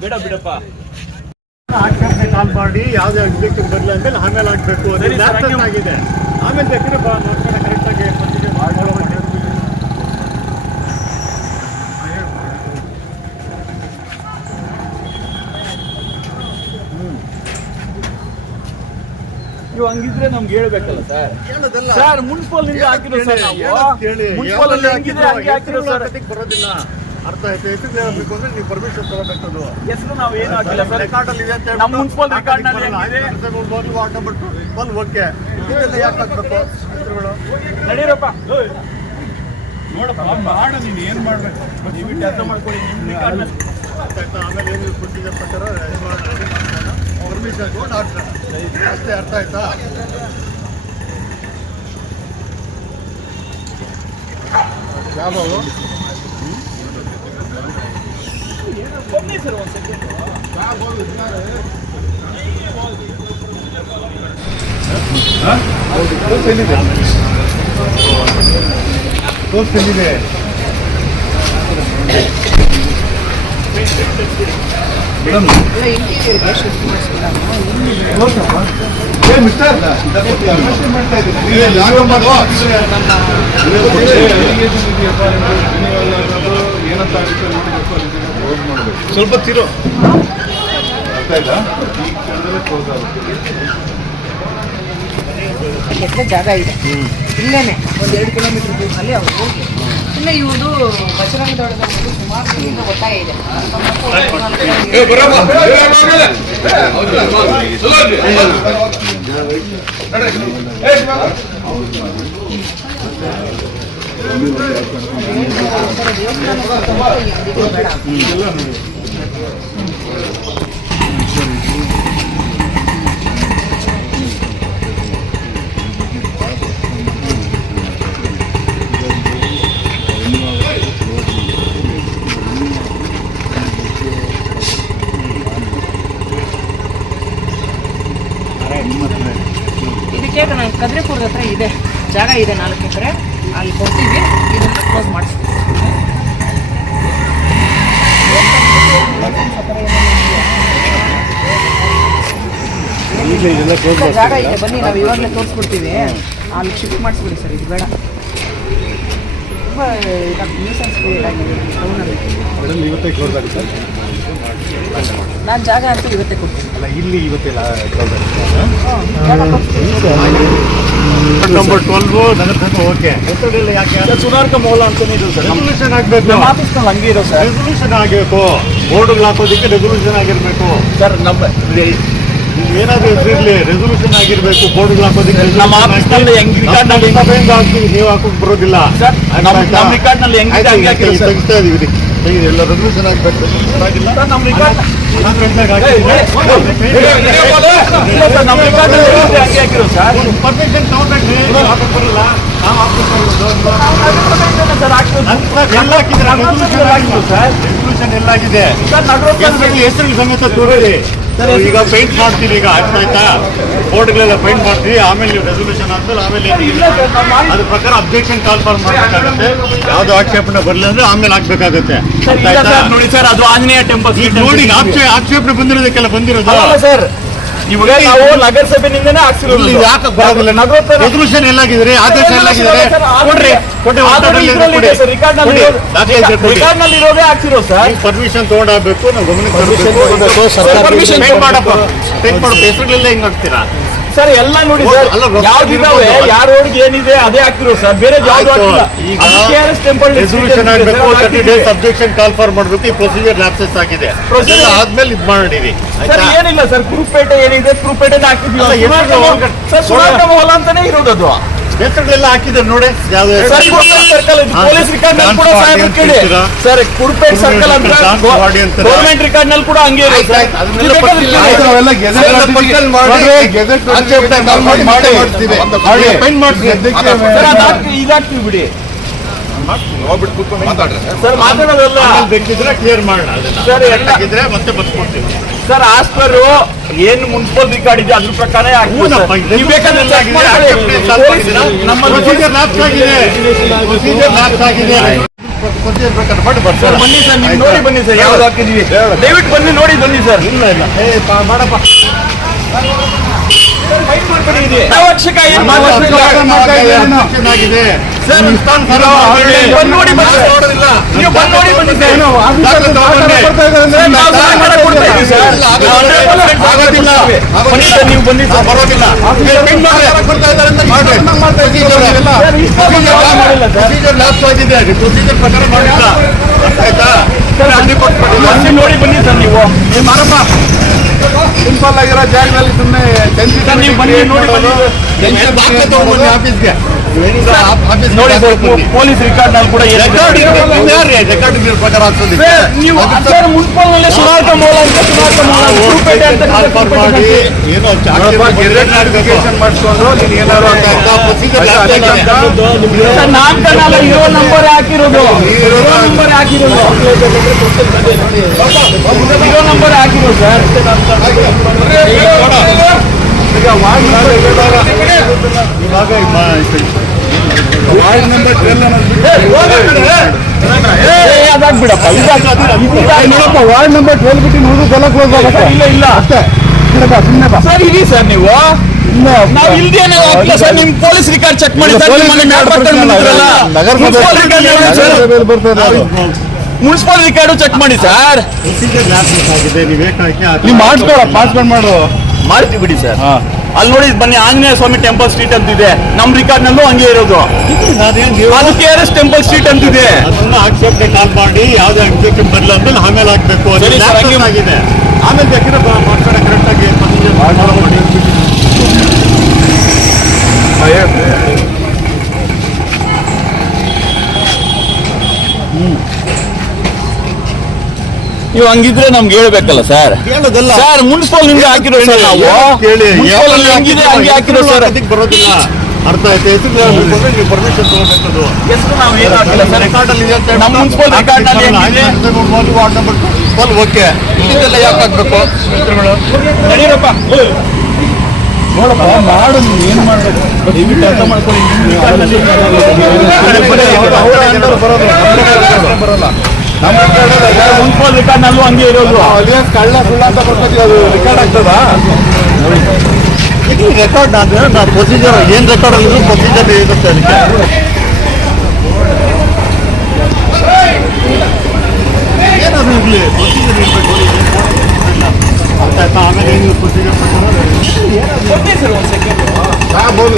ಬೇಡ ಬಿಡಪ್ಪ. ಆಕ್ಷೇಪಣೆ ಕಾಲ್ ಮಾಡಿ ಯಾವುದೇ ಎಕ್ಸಿಕ್ಯೂಟಿವ್ ಬರಲಿ ಅಂದ್ಮೇಲೆ ಆಮೇಲೆ ಆಗಬೇಕು. ಆಗಿದೆ ಆಮೇಲೆ ಬೇಕಾದ್ರೆ ಕರೆಕ್ಟಾಗಿ ನೀವು ಹಂಗಿದ್ರೆ ನಮ್ಗೆ ಹೇಳ್ಬೇಕಲ್ಲ ಸರ್. ಸರ್ ಮುನ್ಸಿಪಲ್ ನಿಂದ ಹಾಕಿರೋ ಸರ್, ಮುನ್ಸಿಪಲ್ ಹೆಂಗಿದೆ ಹಂಗೆ ಹಾಕಿರೋ ಸರ್. ಬರೋದಿಲ್ಲ, ಅರ್ಥ ಆಯ್ತು. ಹೆಸರು ಹೇಳಬೇಕು ಅಂದ್ರೆ ನೀವು ಪರ್ಮಿಷನ್ ತಗೋಬೇಕು. ಹೆಸರು ನಾವು ಏನು ಹಾಕಿಲ್ಲ ಸರ್. ರೆಕಾರ್ಡ್ ಅಲ್ಲಿ ಇದೆ ನಮ್ಮ ಮುನ್ಸಿಪಲ್ ರೆಕಾರ್ಡ್ ನಲ್ಲಿ ವಾರ್ಡ್ ನಂಬರ್ 12 ಓಕೆ. ಇದೆಲ್ಲ ಯಾಕೆ ಹಾಕ್ಬೇಕು ಹೆಸರುಗಳು? ನಡೀರಪ್ಪ ನೋಡಪ್ಪ, ಮಾಡು ನೀನು ಏನು ಮಾಡ್ಬೇಕು ನೀವು ಅರ್ಥ ಮಾಡ್ಕೊಳ್ಳಿ. ನಿಮ್ಮ ರೆಕಾರ್ಡ್ ಆಮೇಲೆ ಏನು ಕೊಟ್ಟಿದ್ದ ಪ್ರಕಾರ ಪರ್ಮಿಷನ್ ಕೊಟ್ಟು ಅಷ್ಟೇ, ಅರ್ಥ ಆಯ್ತಾ? ಯಾವ ಬನ್ನಿ ಸರ್ ಒಂದು ಸೆಕೆಂಡ್. ತೋರಿಸ್ತಿದೆ ಮೇಡಮ್. ಸ್ವಲ್ಪ ತಿರು ಜಾಗ ಇದೆ ಇಲ್ಲೇನೆ 1-2 ಕಿಲೋಮೀಟರ್ ದೂರದಲ್ಲಿ ಅವರು ಹೋಗಿ ಇನ್ನು ಇವ್ರದ್ದು ಬಜರಂಗದೊಳಗೆ ಸುಮಾರು ದಿನದಿಂದ ಒತ್ತಾಯ ಇದೆ. ಇದಕ್ಕೆ ಕದ್ರಿಪುರದ ಹತ್ರ ಇದೆ ಜಾಗ ಇದೆ 4 ಎಕರೆ, ಅಲ್ಲಿ ಕೊಡ್ತೀವಿ. ಇದನ್ನ ಕ್ಲೋಸ್ ಮಾಡಿಸ್ತೀವಿ. ಜಾಗ ಇದೆ, ಬನ್ನಿ ನಾವು ಇವಾಗಲೇ ತೋರಿಸ್ಬಿಡ್ತೀವಿ. ಅಲ್ಲಿ ಶಿಫ್ಟ್ ಮಾಡಿಸ್ಬಿಡಿ ಸರ್, ಇದು ಬೇಡ. ತುಂಬ ನ್ಯೂಸೆನ್ಸ್ ಕ್ರಿಯೇಟ್ ಆಗಿದೆ ಟೌನಲ್ಲಿ. ಇವತ್ತೇ ಕ್ಲೋಸ್ ಆಗುತ್ತೆ. ನಾನು ಜಾಗ ಅಂತೂ ಇವತ್ತೇ ಕೊಡ್ತೀನಿ. ಅಲ್ಲ, ಇಲ್ಲಿ ಇವತ್ತೆಲ್ಲ ನಂಬರ್ 12 ನಗರಸಭೆ ಓಕೆ. ಹೆಸರುಗಳು ಯಾಕೆ ಸುನಾರ್ಕ ಮೌಲ ಅಂತಾನೆ ಇದು ಸರ್. ರೆಸಲ್ಯೂಷನ್ ಆಗಬೇಕು. ನಮ್ಮ ಆಫೀಸ್ನಲ್ಲಿ ಹಂಗೆ ಇರೋ ಸರ್. ರೆಸಲ್ಯೂಷನ್ ಆಗಬೇಕು. ಬೋರ್ಡ್ಗಳು ಹಾಕೋದಕ್ಕೆ ರೆಸಲ್ಯೂಷನ್ ಆಗಿರಬೇಕು ಸರ್. ನಮ್ಮ ಏನಾದರೂ ಹೆಸರು ಇರಲಿ, ರೆಸಲ್ಯೂಷನ್ ಆಗಿರಬೇಕು. ಬೋರ್ಡ್ಗಳು ಹಾಕೋದಕ್ಕೆ ನಮ್ಮ ಆಫೀಸ್ನಲ್ಲಿ ಹೆಂಗ್ ರಿಕಾರ್ಡ್ ನಲ್ಲಿ ಹಾಕ್ತೀವಿ, ನೀವು ಹಾಕೋಕೆ ಬರೋದಿಲ್ಲ ಸರ್. ನಮ್ಮ ರಿಕಾರ್ಡ್ ನಲ್ಲಿ ಹೆಂಗ್ ತೆಗಿಸ್ತಾ ಇದೀವಿ. ಎಲ್ಲ ರೆಸಲ್ಯೂಷನ್ ಆಗಬೇಕು. ಆಗಿಲ್ಲ ನಮ್ಮ ರಿಕಾರ್ಡ್ ಪರ್ಮಿಷನ್ ತಗೋಬೇಕ್ರಿ. ಬರಲ್ಲ, ನಾವು ರೆಸಲ್ಯೂಷನ್ ಎಲ್ಲಾಗಿದೆ ಹೆಸರು ಸಮೇತ ತೋರಿಸಿ. ಈಗ ಪೇಂಟ್ ಮಾಡ್ತೀವಿ, ಈಗ ಆಯ್ತಾ ಬೋರ್ಡ್ಗಳೆಲ್ಲ ಪೇಂಟ್ ಮಾಡ್ತೀವಿ. ಆಮೇಲೆ ನೀವು ರೆಸಲ್ಯೂಷನ್ ಆದ್ಮೇಲೆ ಆಮೇಲೆ ಅದ್ರ ಪ್ರಕಾರ ಅಬ್ಜೆಕ್ಷನ್ ಕಾಲ್ ಫಾರ್ ಮಾಡಬೇಕಾಗುತ್ತೆ. ಯಾವ್ದು ಆಕ್ಷೇಪಣೆ ಬರಲಿ ಅಂದ್ರೆ ಆಮೇಲೆ ಹಾಕ್ಬೇಕಾಗುತ್ತೆ. ನೋಡಿ ಸರ್, ಅದು ಆಂಜನೇಯ ಟೆಂಪಲ್ ನೋಡಿ ಆಕ್ಷೇಪಣೆ ಬಂದಿರೋದಕ್ಕೆಲ್ಲ ಬಂದಿರೋದು ಸರ್. ಇವಾಗ ನಾವು ನಗರಸಭೆಯಿಂದನೇ ಹಾಕ್ಸಿರೋದು. ಯಾಕೆ ಬರೋದಿಲ್ಲ? ರೆಸಲ್ಯೂಷನ್ ಎಲ್ಲಾಗಿದ್ರೆ, ಆದೇಶ ಎಲ್ಲಾಗಿದ್ರೆ ಕೊಡ್ರಿ. ರಿಕಾರ್ಡ್ ನಲ್ಲಿ ಇರೋದೇ ಹಾಕ್ಸಿರೋ ಸರ್. ಪರ್ಮಿಷನ್ ತಗೊಂಡಾಗಬೇಕು. ನಾವು ಗಮನಕ್ಕೆ ಹೆಸರುಗಳೆಲ್ಲ ಹೆಂಗ್ ಹಾಕ್ತೀರಾ ಸರ್? ಎಲ್ಲ ನೋಡಿ ಸರ್, ಯಾವ್ದಿದಾವೆ ಯಾವ ರೋಡ್ಗೆ ಏನಿದೆ ಅದೇ ಹಾಕ್ತಿರೋ ಸರ್. ಬೇರೆ ರೆಸಲ್ಯೂಷನ್ ಆಗಬೇಕು. 30 days ಅಬ್ಜೆಕ್ಷನ್ ಕಾಲ್ ಫಾರ್ ಮಾಡಬೇಕು. ಈ ಪ್ರೊಸೀಜರ್ ಲ್ಯಾಪ್ಸಸ್ ಆಗಿದೆ. ಆದ್ಮೇಲೆ ಇದು ಮಾಡಿದೀವಿ. ಏನಿಲ್ಲ ಸರ್, ಕುರುಪೇಟೆ ಏನಿದೆ ಕುರುಪೇಟೆ ಹಾಕಿದ್ವಿ ಸರ್. ಸುನಾರ್ಕ ಮೌಲ ಅಂತಾನೆ ಇರೋದು ಅದು. ಹೆಸರುಗಳೆಲ್ಲ ಹಾಕಿದ್ದಾರೆ ನೋಡಿ. ಪೊಲೀಸ್ ರಿಕಾರ್ಡ್ ನಲ್ಲಿ ಕೂಡ ಸರ್, ಕುರುಪೇಟೆ ಸರ್ಕಲ್ ಅಂತ ಗೌರ್ಮೆಂಟ್ ರಿಕಾರ್ಡ್ ನಲ್ಲಿ ಕೂಡ ಹಂಗೆ ಇದೆ ಸರ್. ಇದಾಗ್ತೀವಿ ಬಿಡಿ ಸರ್. ಮಾತಾಡೋದಲ್ಲ, ಬೇಕಿದ್ರೆ ಕ್ಲಿಯರ್ ಮಾಡೋಣ. ಸರ್, ಎಲ್ಲ ಮತ್ತೆ ಬರ್ಸ್ಕೊಡ್ತೀವಿ. ಸರ್ ಆಸ್ಪರ್ ಏನ್ ಮುನ್ಸಿಪಲ್ ರಿಕಾರ್ಡ್ ಇದೆ ಅದ್ರ ಪ್ರಕಾರ ಹೂನಪ್ಪ, ಇದು ನೀವು ಬೇಕಾದ್ರೆ check ಮಾಡ್ಕೊಳ್ಳಿ. ನಮ್ಮ ಪ್ರೊಸೀಜರ್ ಲ್ಯಾಪ್ಸ್ ಆಗಿದೆ. ಪ್ರೊಸೀಜರ್ ಲ್ಯಾಪ್ಸ್ ಆಗಿದೆ. ಪ್ರೊಸೀಜರ್ ಪ್ರಕಾರ ಮಾಡಿ ಬರ್ತಾರೆ. ಸರ್ ಬನ್ನಿ ಸರ್ ನೀವು ನೋಡಿ ಬನ್ನಿ ಸರ್ ಯಾವ್ದು ಹಾಕಿದೀವಿ ದಯವಿಟ್ಟು ಬನ್ನಿ ನೋಡಿ ಬನ್ನಿ ಸರ್. ಇಲ್ಲ ಇಲ್ಲ ಮಾಡಪ್ಪ. ಅವಶ್ಯಕ ಏನು ಚೆನ್ನಾಗಿದೆ ಸರ್ ಬಂದು ನೋಡಿ ಬನ್ನಿ ನೋಡೋದಿಲ್ಲ ನೀವು ಬಂದು ನೋಡಿ ಬನ್ನಿ ಸರ್ ಆಗೋದಿಲ್ಲ. ಬನ್ನಿ ಸರ್ ನೀವು ಬನ್ನಿ ಸರ್ ಬರೋದಿಲ್ಲ. ಪ್ರೊಸೀಜರ್ ಲ್ಯಾಪ್ಸ್ ಆಗಿದೆ. ಪ್ರೊಸೀಜರ್ ಪ್ರಕಾರ ಮಾಡಿಲ್ಲ. ಅರ್ಥ ಆಯ್ತಾ? ಬನ್ನಿ ನೋಡಿ ಬನ್ನಿ ಸರ್ ನೀವು ಮಾರಪ್ಪ ಸಿಂಪಲ್ ಆಗಿರೋ ಜಾಗದಲ್ಲಿ ಸುಮ್ಮನೆ ಸರ್ ನೀವು ಬನ್ನಿ ನೋಡಿ ಬನ್ನಿ ಆಫೀಸ್ಗೆ ನೋಡಿ ಸರ್ ಪೊಲೀಸ್ ರಿಕಾರ್ಡ್ ನಲ್ಲಿ ಕೂಡ ರೆಕಾರ್ಡ್ ರೆಕಾರ್ಡ್ ಪ್ರಕಾರ ಆಗ್ತದೆ. ನೀವು ಸರ್ ಮುನ್ಸಿಪಲ್ ನಲ್ಲಿ ಸುನಾರ್ಕ ಮೌಲ ಅಂತ ಸುನಾರ್ಕ ಮೌಲ ಗುರುಪೇಟೆ ಅಂತ ಮಾಡಿ ಏನೋ ವೆರಿಫಿಕೇಶನ್ ಮಾಡಿಸ್ಕೊಂಡು ನೀನು ಏನಾದ್ರು ಸರ್ ನಾಮಕರಣ ಅಲ್ಲ ಇರೋ ನಂಬರ್ ಹಾಕಿರೋದು ಇರೋ ನಂಬರ್ ಹಾಕಿರೋದು ಇರೋ ನಂಬರ್ ಹಾಕಿರೋದು ಸರ್ ಈಗ ವಾರ್ಡ್ ನಂಬರ್ 12 ಅದಾಗ್ಬಿಡಪ್ಪ ನೋಡಪ್ಪ ವಾರ್ಡ್ ನಂಬರ್ 12 ಬಿಟ್ಟು ನೋಡು ಸಲ ಕ್ಲೋಸ್ ಆಗುತ್ತೆ. ಇಲ್ಲ ಇಲ್ಲ ಅಷ್ಟೇ ಸುಮ್ಮನೆ ಬಾ. ಸರ್ ಇರಿ ಸರ್ ನೀವು ನಾವು ಇಲ್ದೇನೆ ಹಾಕಿಲ್ಲ ಸರ್ ನಿಮ್ ಪೊಲೀಸ್ ರಿಕಾರ್ಡ್ ಚೆಕ್ ಮಾಡಿ ಸರ್ ಮುನ್ಸಿಪಲ್ ರಿಕಾರ್ಡ್ ಚೆಕ್ ಮಾಡಿ ಸರ್ ಪ್ರೊಸೀಜರ್ ಲ್ಯಾಪ್ಸ್ ಆಗಿದೆ. ನೀವು ಮಾಡಿಸ್ಕೊಳ ಪಾಸ್ಪೋರ್ಟ್ ಮಾಡು ಮಾಡ್ತೀವಿ ಬಿಡಿ ಸರ್ ಅಲ್ಲಿ ನೋಡಿ ಬನ್ನಿ ಆಂಜನೇಯ ಸ್ವಾಮಿ ಟೆಂಪಲ್ ಸ್ಟ್ರೀಟ್ ಅಂತಿದೆ ನಮ್ ರಿಕಾರ್ಡ್ ನಲ್ಲೂ ಹಂಗೆ ಇರೋದು ಅದು KRS ಟೆಂಪಲ್ ಸ್ಟ್ರೀಟ್ ಅಂತಿದೆ ಅದನ್ನ ಆಕ್ಷೇಪಣೆ ಕಾಲ್ ಮಾಡಿ ಯಾವ್ದೇ ಆಕ್ಷೇಪಣೆ ಬರಲ್ಲ ಅಂತ ಆಮೇಲೆ ಹಾಕ್ಬೇಕು. ಅದು ಸರಿ ಸರ್, lapse ಹಂಗೆ ಆಗಿದೆ. ಆಮೇಲೆ ಬೇಕಿದ್ರೆ ಮಾಡ್ತಾರೆ ಕರೆಕ್ಟ್ ಆಗಿ ಪ್ರೊಸೀಜರ್ ಮಾಡಿ. ನೀವು ಹಂಗಿದ್ರೆ ನಮ್ಗೆ ಹೇಳ್ಬೇಕಲ್ಲ ಸರ್ ಹೇಳೋದಲ್ಲ. ಸರ್ ಮುನ್ಸಿಪಲ್ ನಿಮ್ಗೆ ಹಾಕಿರೋ ಸರ್ ನಾವು ಕೇಳಿ ಮುನ್ಸಿಪಲ್ ಅಲ್ಲಿ ಹೆಂಗಿದೆ ಹಂಗೆ ಹಾಕಿರೋ ಸರ್ ಅದಕ್ಕೆ ಬರೋದಿಲ್ಲ. ಅರ್ಥ ಆಯ್ತು. ಹೆಸರು ನೀವು ಪರ್ಮಿಷನ್ ತಗೋಬೇಕು. ಹೆಸರು ನಾವು ಏನು ಹಾಕಿಲ್ಲ ಸರ್ ರೆಕಾರ್ಡ್ ಅಲ್ಲಿ ಇದೆ ಅಂತ ನಮ್ಮ ಮುನ್ಸಿಪಲ್ ರೆಕಾರ್ಡ್ ನಲ್ಲಿ ಹೆಂಗಿದೆ ವಾರ್ಡ್ ನಂಬರ್ 12 ಓಕೆ. ಇಲ್ಲಿಂದೆಲ್ಲ ಯಾಕೆ ಹಾಕ್ಬೇಕು ಹೆಸರುಗಳು? ನಡೀರಪ್ಪ ನೋಡಪ್ಪ ಮಾಡು ನೀನು ಏನು ಮಾಡಬೇಕು ದಯವಿಟ್ಟು ಅರ್ಥ ಮಾಡ್ಕೊಳ್ಳಿ ಬರೋಲ್ಲ ನಮ್ಮ ಮುನ್ಸಿಪಲ್ ರಿಕಾರ್ಡ್ ನಲ್ಲೂ ಹಂಗೆ ಇರೋದು ಅದೇನು ಕಳ್ಳ ಸುಳ್ಳ ಅಂತ ಬರ್ತದೆ ಅದು ರೆಕಾರ್ಡ್ ಆಗ್ತದಾ ಇದು ರೆಕಾರ್ಡ್ ಅಂದ್ರೆ ನಾವು ಪ್ರೊಸೀಜರ್ ಏನು ರೆಕಾರ್ಡ್ ಅಲ್ಲಿ ಪ್ರೊಸೀಜರ್ ಇರುತ್ತೆ ಅದಕ್ಕೆ. ಏನಾದ್ರು ಇರಲಿ ಪ್ರೊಸೀಜರ್ ಇರಬೇಕು. ಅರ್ಥ ಆಯ್ತಾ? ಆಮೇಲೆ ಏನು ಪ್ರೊಸೀಜರ್ ಪ್ರಕಾರ ಕೊಡ್ತೀನಿ ಸರ್ ಒಂದು ಸೆಕೆಂಡ್ ಆಗ್ಬೋದು